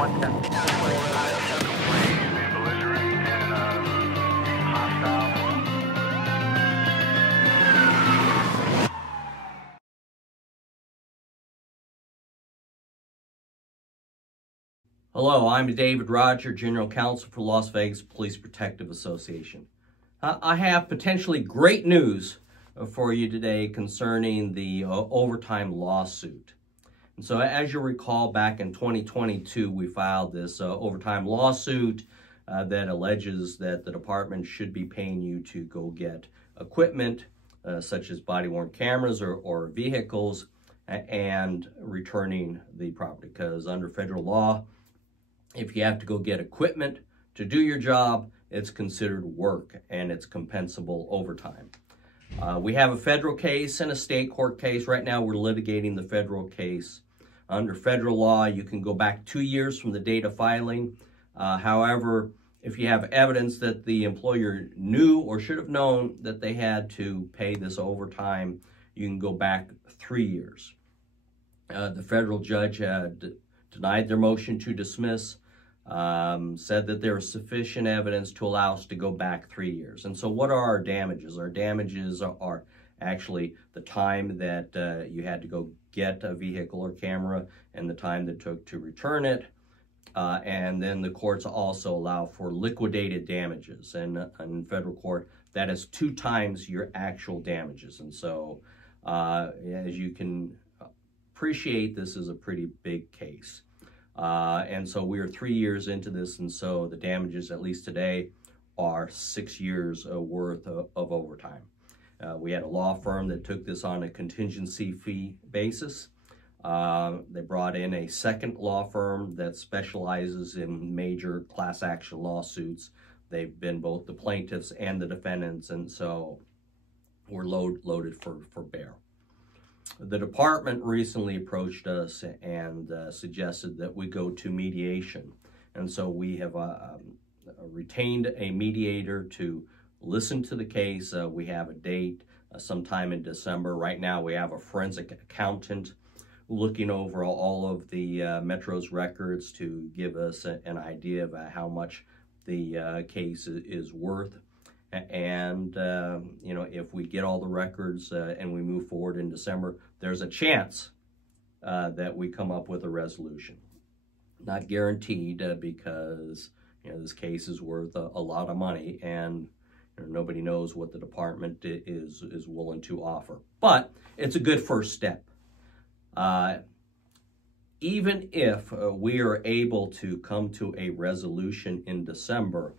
Hello, I'm David Roger, General Counsel for Las Vegas Police Protective Association. I have potentially great news for you today concerning the overtime lawsuit. And so as you recall, back in 2022, we filed this overtime lawsuit that alleges that the department should be paying you to go get equipment such as body-worn cameras or vehicles and returning the property, because under federal law, if you have to go get equipment to do your job, it's considered work and it's compensable overtime. We have a federal case and a state court case. Right now we're litigating the federal case. Under federal law, you can go back 2 years from the date of filing. However, if you have evidence that the employer knew or should have known that they had to pay this overtime, you can go back 3 years. The federal judge had denied their motion to dismiss, said that there was sufficient evidence to allow us to go back 3 years. And so what are our damages? Our damages are actually the time that you had to go get a vehicle or camera and the time that it took to return it. And then the courts also allow for liquidated damages. And in federal court, that is 2 times your actual damages. And so as you can appreciate, this is a pretty big case. And so we are 3 years into this, and so the damages, at least today, are 6 years worth of overtime. We had a law firm that took this on a contingency fee basis. They brought in a second law firm that specializes in major class action lawsuits. They've been both the plaintiffs and the defendants, and so we're loaded for bear. The department recently approached us and suggested that we go to mediation. And so we have retained a mediator to listen to the case. We have a date sometime in December. Right now we have a forensic accountant looking over all of the Metro's records to give us an idea of how much the case is worth. And, you know, if we get all the records and we move forward in December, there's a chance that we come up with a resolution. Not guaranteed because, you know, this case is worth a lot of money and you know, nobody knows what the department is willing to offer. But it's a good first step. Even if we are able to come to a resolution in December,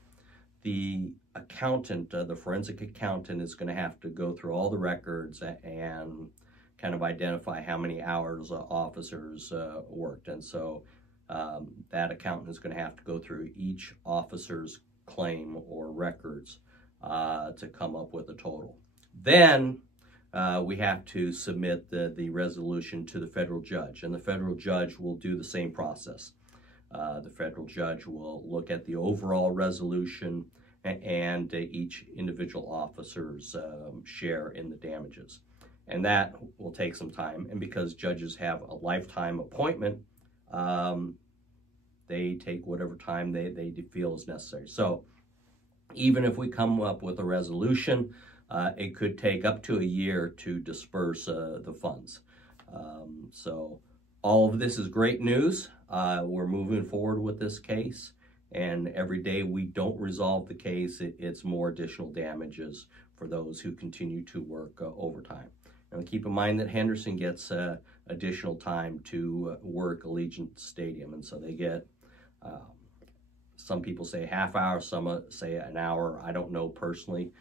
the accountant, the forensic accountant, is going to have to go through all the records and kind of identify how many hours officers worked. And so that accountant is going to have to go through each officer's claim or records to come up with a total. Then we have to submit the resolution to the federal judge, and the federal judge will do the same process. The federal judge will look at the overall resolution and each individual officer's share in the damages. And that will take some time. And because judges have a lifetime appointment, they take whatever time they feel is necessary. So even if we come up with a resolution, it could take up to a year to disperse the funds. So all of this is great news. We're moving forward with this case, and every day we don't resolve the case, it's more additional damages for those who continue to work overtime. And keep in mind that Henderson gets additional time to work Allegiant Stadium, and so they get, some people say half hour, some say an hour, I don't know personally,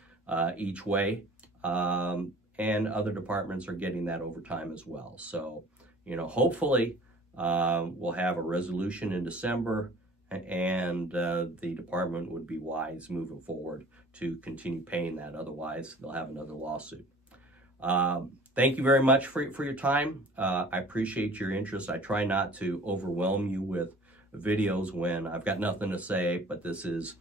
each way. And other departments are getting that overtime as well. So, you know, hopefully we'll have a resolution in December, and the department would be wise moving forward to continue paying that. Otherwise, they'll have another lawsuit. Thank you very much for your time. I appreciate your interest. I try not to overwhelm you with videos when I've got nothing to say, but this is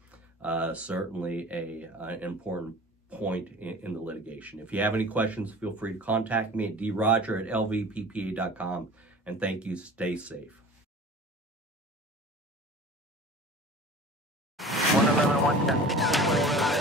certainly an important point in the litigation. If you have any questions, feel free to contact me at droger@lvppa.com, and thank you. Stay safe. 111, 110.